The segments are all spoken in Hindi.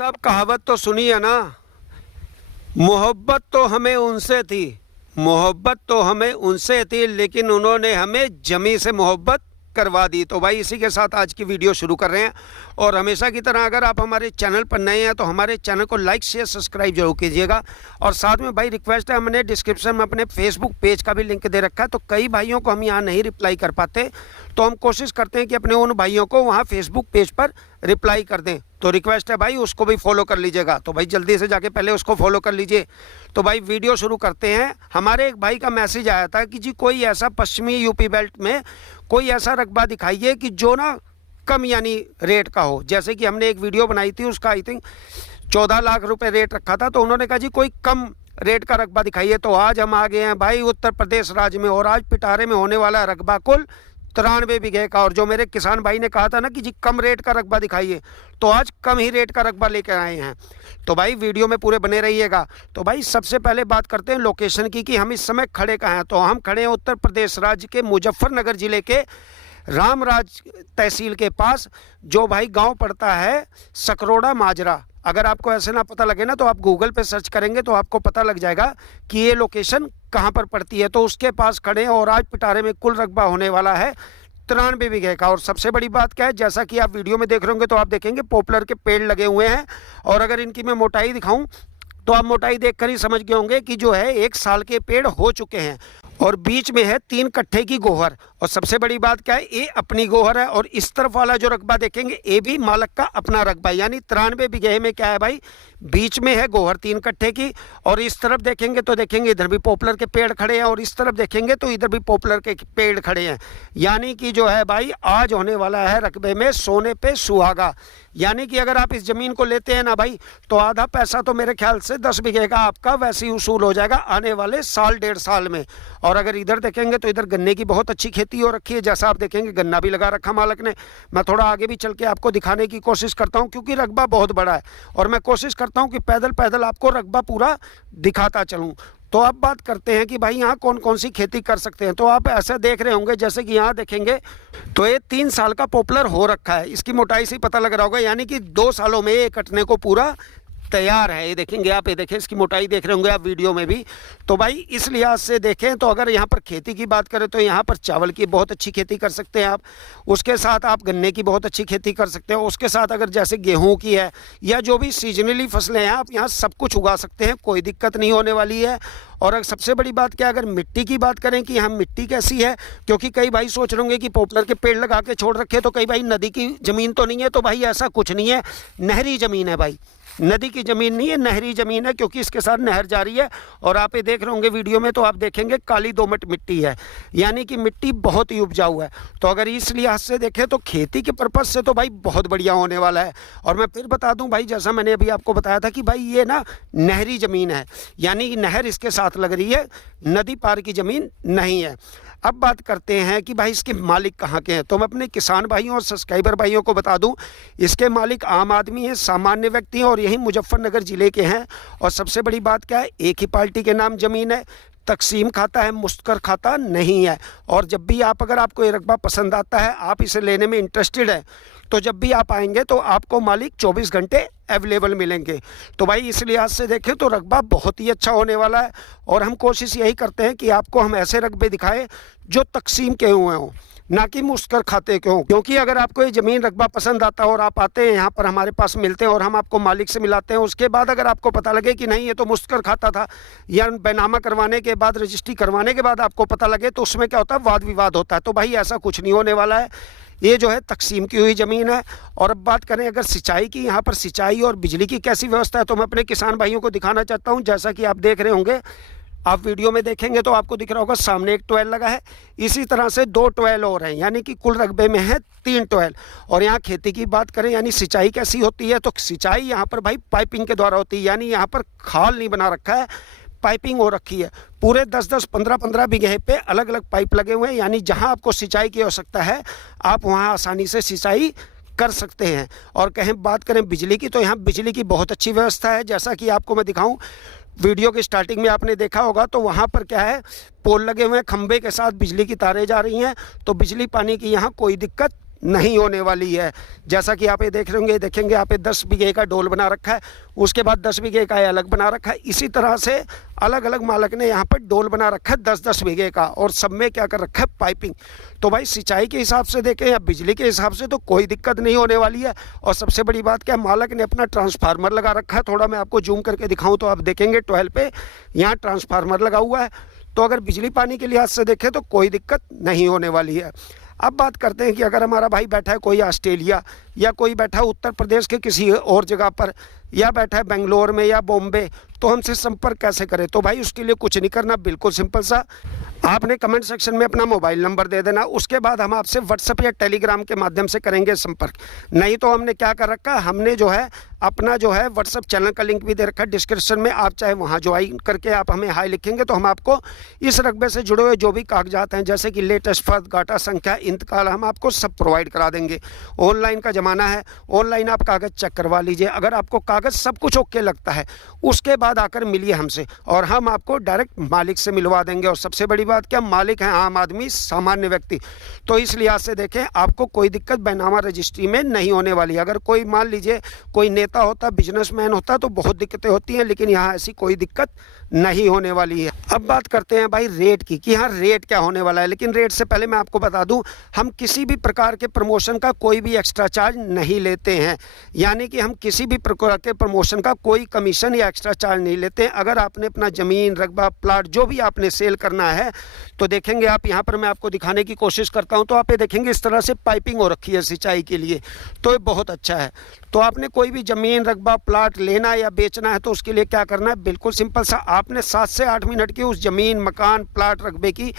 सब कहावत तो सुनी है ना, मोहब्बत तो हमें उनसे थी, मोहब्बत तो हमें उनसे थी, लेकिन उन्होंने हमें जमी से मोहब्बत करवा दी। तो भाई इसी के साथ आज की वीडियो शुरू कर रहे हैं। और हमेशा की तरह अगर आप हमारे चैनल पर नए हैं तो हमारे चैनल को लाइक शेयर सब्सक्राइब जरूर कीजिएगा। और साथ में भाई रिक्वेस्ट है, हमने डिस्क्रिप्शन में अपने फेसबुक पेज का भी लिंक दे रखा है, तो कई भाइयों को हम यहाँ नहीं रिप्लाई कर पाते, तो हम कोशिश करते हैं कि अपने उन भाइयों को वहाँ फेसबुक पेज पर रिप्लाई कर दें। तो रिक्वेस्ट है भाई उसको भी फॉलो कर लीजिएगा। तो भाई जल्दी से जाके पहले उसको फॉलो कर लीजिए। तो भाई वीडियो शुरू करते हैं। हमारे एक भाई का मैसेज आया था कि जी कोई ऐसा पश्चिमी यूपी बेल्ट में कोई ऐसा रकबा दिखाइए कि जो ना कम यानी रेट का हो। जैसे कि हमने एक वीडियो बनाई थी, उसका आई थिंक 14 लाख रुपए रेट रखा था, तो उन्होंने कहा जी कोई कम रेट का रकबा दिखाइए। तो आज हम आ गए हैं भाई उत्तर प्रदेश राज्य में, और आज पिटारे में होने वाला रकबा कुल 93 बीघे का। और जो मेरे किसान भाई ने कहा था ना कि जी कम रेट का रकबा दिखाइए, तो आज कम ही रेट का रकबा लेकर आए हैं। तो भाई वीडियो में पूरे बने रहिएगा। तो भाई सबसे पहले बात करते हैं लोकेशन की कि हम इस समय खड़े कहाँ हैं। तो हम खड़े हैं उत्तर प्रदेश राज्य के मुजफ्फरनगर जिले के रामराज तहसील के पास, जो भाई गांव पड़ता है सकरोड़ा माजरा। अगर आपको ऐसे ना पता लगे ना तो आप गूगल पे सर्च करेंगे तो आपको पता लग जाएगा कि ये लोकेशन कहाँ पर पड़ती है। तो उसके पास खड़े हैं और आज पिटारे में कुल रकबा होने वाला है 93 बीघे का। और सबसे बड़ी बात क्या है, जैसा कि आप वीडियो में देख रहे होंगे तो आप देखेंगे पॉपुलर के पेड़ लगे हुए हैं। और अगर इनकी मैं मोटाई दिखाऊं तो आप मोटाई देखकर ही समझ गए होंगे कि जो है 1 साल के पेड़ हो चुके हैं। और बीच में है 3 कट्ठे की गोहर। और सबसे बड़ी बात क्या है, ये अपनी गोहर है। और इस तरफ वाला जो रकबा देखेंगे ये भी मालक का अपना रकबा, यानी 93 बीघे में क्या है भाई, बीच में है गोहर 3 कट्ठे की। और इस तरफ देखेंगे तो देखेंगे इधर भी पॉपुलर के पेड़ खड़े हैं, और इस तरफ देखेंगे तो इधर भी पॉपुलर के पेड़ खड़े हैं। यानी कि जो है भाई आज होने वाला है रकबे में सोने पे सुहागा। यानी कि अगर आप इस ज़मीन को लेते हैं ना भाई, तो आधा पैसा तो मेरे ख्याल से 10 बीघे का आपका वैसे ही उसूल हो जाएगा आने वाले साल 1.5 साल में। और अगर इधर देखेंगे तो इधर गन्ने की बहुत अच्छी खेती हो रखी है। जैसा आप देखेंगे गन्ना भी लगा रखा मालक ने। मैं थोड़ा आगे भी चल के आपको दिखाने की कोशिश करता हूं, क्योंकि रकबा बहुत बड़ा है और मैं कोशिश करता हूं कि पैदल पैदल आपको रकबा पूरा दिखाता चलूं। तो अब बात करते हैं कि भाई यहाँ कौन कौन सी खेती कर सकते हैं। तो आप ऐसा देख रहे होंगे, जैसे कि यहाँ देखेंगे तो ये 3 साल का पॉपुलर हो रखा है। इसकी मोटाई से ही पता लग रहा होगा, यानी कि 2 सालों में ये कटने को पूरा तैयार है। ये देखेंगे आप, ये देखें इसकी मोटाई देख रहे होंगे आप वीडियो में भी। तो भाई इस लिहाज से देखें तो अगर यहाँ पर खेती की बात करें तो यहाँ पर चावल की बहुत अच्छी खेती कर सकते हैं आप। उसके साथ आप गन्ने की बहुत अच्छी खेती कर सकते हैं। उसके साथ अगर जैसे गेहूं की है या जो भी सीजनली फसलें हैं, आप यहाँ सब कुछ उगा सकते हैं, कोई दिक्कत नहीं होने वाली है। और अगर सबसे बड़ी बात क्या, अगर मिट्टी की बात करें कि यहाँ मिट्टी कैसी है, क्योंकि कई भाई सोच रहे होंगे कि पॉपुलर के पेड़ लगा के छोड़ रखे तो कई भाई नदी की ज़मीन तो नहीं है। तो भाई ऐसा कुछ नहीं है, नहरी ज़मीन है भाई, नदी की ज़मीन नहीं है, नहरी ज़मीन है, क्योंकि इसके साथ नहर जारी है। और आप ये देख रहे होंगे वीडियो में तो आप देखेंगे काली दोमट मिट्टी है, यानी कि मिट्टी बहुत ही उपजाऊ है। तो अगर इस लिहाज से देखें तो खेती के पर्पज़ से तो भाई बहुत बढ़िया होने वाला है। और मैं फिर बता दूं भाई, जैसा मैंने अभी आपको बताया था कि भाई ये ना नहरी ज़मीन है, यानी कि नहर इसके साथ लग रही है, नदी पार की ज़मीन नहीं है। अब बात करते हैं कि भाई इसके मालिक कहाँ के हैं। तो मैं अपने किसान भाइयों और सब्सक्राइबर भाइयों को बता दूं, इसके मालिक आम आदमी हैं, सामान्य व्यक्ति हैं, और यही मुजफ्फरनगर ज़िले के हैं। और सबसे बड़ी बात क्या है, एक ही पार्टी के नाम ज़मीन है, तकसीम खाता है, मुश्तर खाता नहीं है। और जब भी आप, अगर आपको ये रकबा पसंद आता है, आप इसे लेने में इंटरेस्टेड है, तो जब भी आप आएंगे तो आपको मालिक 24 घंटे अवेलेबल मिलेंगे। तो भाई इस लिहाज से देखें तो रकबा बहुत ही अच्छा होने वाला है। और हम कोशिश यही करते हैं कि आपको हम ऐसे रकबे दिखाएं जो तकसीम के हुए हों, ना कि मुश्तर खाते के हों। क्योंकि अगर आपको ये ज़मीन रकबा पसंद आता है और आप आते हैं यहाँ पर हमारे पास मिलते हैं और हम आपको मालिक से मिलाते हैं, उसके बाद अगर आपको पता लगे कि नहीं ये तो मुश्तर खाता था, या बैनामा करवाने के बाद, रजिस्ट्री करवाने के बाद आपको पता लगे, तो उसमें क्या होता है, वाद विवाद होता है। तो भाई ऐसा कुछ नहीं होने वाला है, ये जो है तकसीम की हुई ज़मीन है। और अब बात करें अगर सिंचाई की, यहाँ पर सिंचाई और बिजली की कैसी व्यवस्था है, तो मैं अपने किसान भाइयों को दिखाना चाहता हूँ। जैसा कि आप देख रहे होंगे, आप वीडियो में देखेंगे तो आपको दिख रहा होगा सामने एक ट्वेल लगा है, इसी तरह से 2 ट्वेल और हैं, यानी कि कुल रकबे में है 3 ट्वेल। और यहाँ खेती की बात करें यानी सिंचाई कैसी होती है, तो सिंचाई यहाँ पर भाई पाइपिंग के द्वारा होती है, यानी यहाँ पर खाल नहीं बना रखा है, पाइपिंग हो रखी है। पूरे 10-10, 15-15 बीघे पे अलग अलग पाइप लगे हुए हैं, यानी जहाँ आपको सिंचाई की आवश्यकता है आप वहाँ आसानी से सिंचाई कर सकते हैं। और कहें बात करें बिजली की, तो यहाँ बिजली की बहुत अच्छी व्यवस्था है। जैसा कि आपको मैं दिखाऊं, वीडियो की स्टार्टिंग में आपने देखा होगा तो वहाँ पर क्या है, पोल लगे हुए हैं, खंबे के साथ बिजली की तारें जा रही हैं। तो बिजली पानी की यहाँ कोई दिक्कत नहीं होने वाली है। जैसा कि आप ये देखेंगे यहाँ पे 10 बीघे का डोल बना रखा है, उसके बाद 10 बीघे का अलग बना रखा है। इसी तरह से अलग अलग मालिक ने यहाँ पर डोल बना रखा है 10-10 बीघे का, और सब में क्या कर रखा है, पाइपिंग। तो भाई सिंचाई के हिसाब से देखें या बिजली के हिसाब से तो कोई दिक्कत नहीं होने वाली है। और सबसे बड़ी बात क्या, मालिक ने अपना ट्रांसफार्मर लगा रखा है। थोड़ा मैं आपको जूम करके दिखाऊं तो आप देखेंगे 12 पे यहाँ ट्रांसफार्मर लगा हुआ है। तो अगर बिजली पानी के लिहाज से देखें तो कोई दिक्कत नहीं होने वाली है। अब बात करते हैं कि अगर हमारा भाई बैठा है कोई ऑस्ट्रेलिया, या कोई बैठा है उत्तर प्रदेश के किसी और जगह पर, या बैठा है बेंगलोर में या बॉम्बे, तो हमसे संपर्क कैसे करें? तो भाई उसके लिए कुछ नहीं करना, बिल्कुल सिंपल सा, आपने कमेंट सेक्शन में अपना मोबाइल नंबर दे देना। उसके बाद हम आपसे व्हाट्सएप या टेलीग्राम के माध्यम से करेंगे संपर्क। नहीं तो हमने क्या कर रखा है, हमने जो है अपना जो है व्हाट्सएप चैनल का लिंक भी दे रखा है डिस्क्रिप्शन में। आप चाहे वहाँ ज्वाइन करके आप हमें हाई लिखेंगे तो हम आपको इस रकबे से जुड़े हुए जो भी कागजात हैं, जैसे कि लेटेस्ट फर्द, गाटा संख्या, इंतकाल, हम आपको सब प्रोवाइड करा देंगे। ऑनलाइन का ज़माना है, ऑनलाइन आप कागज़ चेक करवा लीजिए। अगर आपको कागज़ सब कुछ ओके लगता है, उसके बाद आकर मिलिए हमसे और हम आपको डायरेक्ट मालिक से मिलवा देंगे। और सबसे बड़ी बात क्या, मालिक हैं आम आदमी, सामान्य व्यक्ति। तो इस लिहाज से देखें, आपको कोई दिक्कत बैनामा रजिस्ट्री में नहीं होने वाली। अगर कोई मान लीजिए कोई नेता होता, बिजनेसमैन होता, तो बहुत दिक्कतें होती हैं, लेकिन यहाँ ऐसी कोई दिक्कत नहीं होने वाली है। अब बात करते हैं भाई रेट की, कि यहाँ रेट क्या होने वाला है। लेकिन रेट से पहले मैं आपको बता दूं, हम किसी भी प्रकार के प्रमोशन का कोई भी एक्स्ट्रा चार्ज नहीं लेते हैं। यानी कि हम किसी भी प्रकार के प्रमोशन का कोई कमीशन या एक्स्ट्रा चार्ज नहीं लेते हैं। अगर आपने अपना ज़मीन, रकबा, प्लाट जो भी आपने सेल करना है, तो देखेंगे आप यहाँ पर, मैं आपको दिखाने की कोशिश करता हूँ, तो आप ये देखेंगे इस तरह से पाइपिंग हो रखी है सिंचाई के लिए, तो ये बहुत अच्छा है। तो आपने कोई भी ज़मीन, रकबा, प्लाट लेना या बेचना है तो उसके लिए क्या करना है, बिल्कुल सिंपल सा, आपने 7 से 8 मिनट की उस ज़मीन, मकान, प्लाट, रकबे की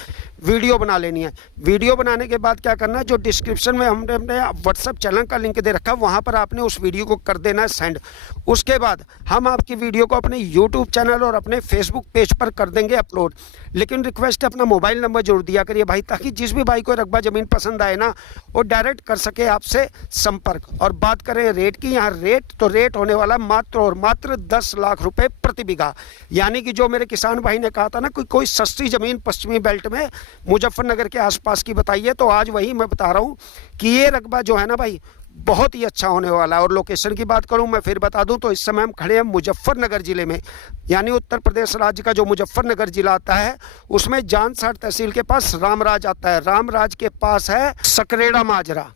वीडियो बना लेनी है। वीडियो बनाने के बाद क्या करना है, जो डिस्क्रिप्शन में हमने अपने व्हाट्सएप चैनल का लिंक दे रखा है, वहाँ पर आपने उस वीडियो को कर देना है सेंड। उसके बाद हम आपकी वीडियो को अपने यूट्यूब चैनल और अपने फेसबुक पेज पर कर देंगे अपलोड। लेकिन रिक्वेस्ट है, अपना मोबाइल नंबर जरूर दिया करिए भाई, ताकि जिस भी भाई को रकबा ज़मीन पसंद आए ना, वो डायरेक्ट कर सके आपसे संपर्क। और बात करें रेट की, यहाँ रेट होने वाला मात्र और मात्र 10 लाख रुपए प्रति बीघा। यानी कि जो मेरे किसान भाई ने कहा था ना, कोई सस्ती ज़मीन पश्चिमी बेल्ट में मुजफ्फरनगर के आसपास की बताइए, तो आज वही मैं बता रहा हूँ कि ये रकबा जो है ना भाई, बहुत ही अच्छा होने वाला है। और लोकेशन की बात करूं, मैं फिर बता दूं, तो इस समय हम खड़े हैं मुजफ्फरनगर ज़िले में, यानी उत्तर प्रदेश राज्य का जो मुजफ्फरनगर ज़िला आता है, उसमें जानसार तहसील के पास रामराज आता है। रामराज के पास है सकरेड़ा माजरा,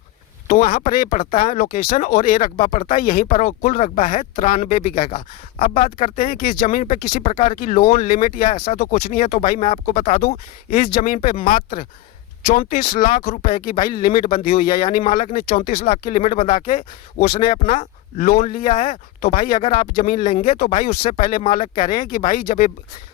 तो वहाँ पर ये पड़ता है लोकेशन, और ये रकबा पड़ता है यहीं पर, और कुल रकबा है 93 बीघे का। अब बात करते हैं कि इस ज़मीन पे किसी प्रकार की लोन लिमिट या ऐसा तो कुछ नहीं है। तो भाई मैं आपको बता दूं, इस ज़मीन पे मात्र 34 लाख रुपए की भाई लिमिट बंधी हुई है। यानी मालिक ने 34 लाख की लिमिट बंधा के उसने अपना लोन लिया है। तो भाई अगर आप ज़मीन लेंगे तो भाई उससे पहले मालिक कह रहे हैं कि भाई जब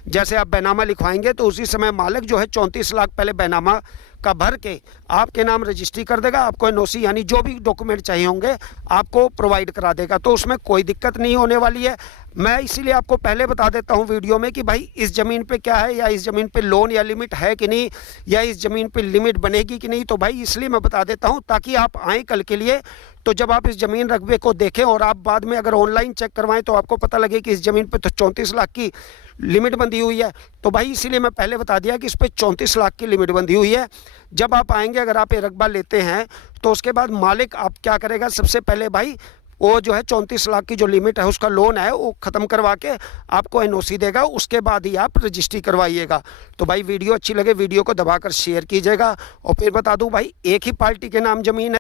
जैसे आप बैनामा लिखवाएंगे तो उसी समय मालिक जो है 34 लाख पहले बैनामा का भर के आपके नाम रजिस्ट्री कर देगा। आपको एनओसी यानी जो भी डॉक्यूमेंट चाहिए होंगे आपको प्रोवाइड करा देगा। तो उसमें कोई दिक्कत नहीं होने वाली है। मैं इसीलिए आपको पहले बता देता हूं वीडियो में कि भाई इस ज़मीन पे क्या है, या इस ज़मीन पे लोन या लिमिट है कि नहीं, या इस ज़मीन पे लिमिट बनेगी कि नहीं। तो भाई इसलिए मैं बता देता हूं ताकि आप आएँ कल के लिए, तो जब आप इस ज़मीन रकबे को देखें और आप बाद में अगर ऑनलाइन चेक करवाएं तो आपको पता लगे कि इस ज़मीन पे तो 34 लाख की लिमिट बंधी हुई है। तो भाई इसीलिए मैं पहले बता दिया कि इस पर 34 लाख की लिमिट बंधी हुई है। जब आप आएंगे, अगर आप ये रकबा लेते हैं, तो उसके बाद मालिक आप क्या करेगा, सबसे पहले भाई वो जो है 34 लाख की जो लिमिट है उसका लोन है वो ख़त्म करवा के आपको एनओसी देगा, उसके बाद ही आप रजिस्ट्री करवाइएगा। तो भाई वीडियो अच्छी लगे वीडियो को दबाकर शेयर कीजिएगा। और फिर बता दूं भाई, एक ही पार्टी के नाम ज़मीन है।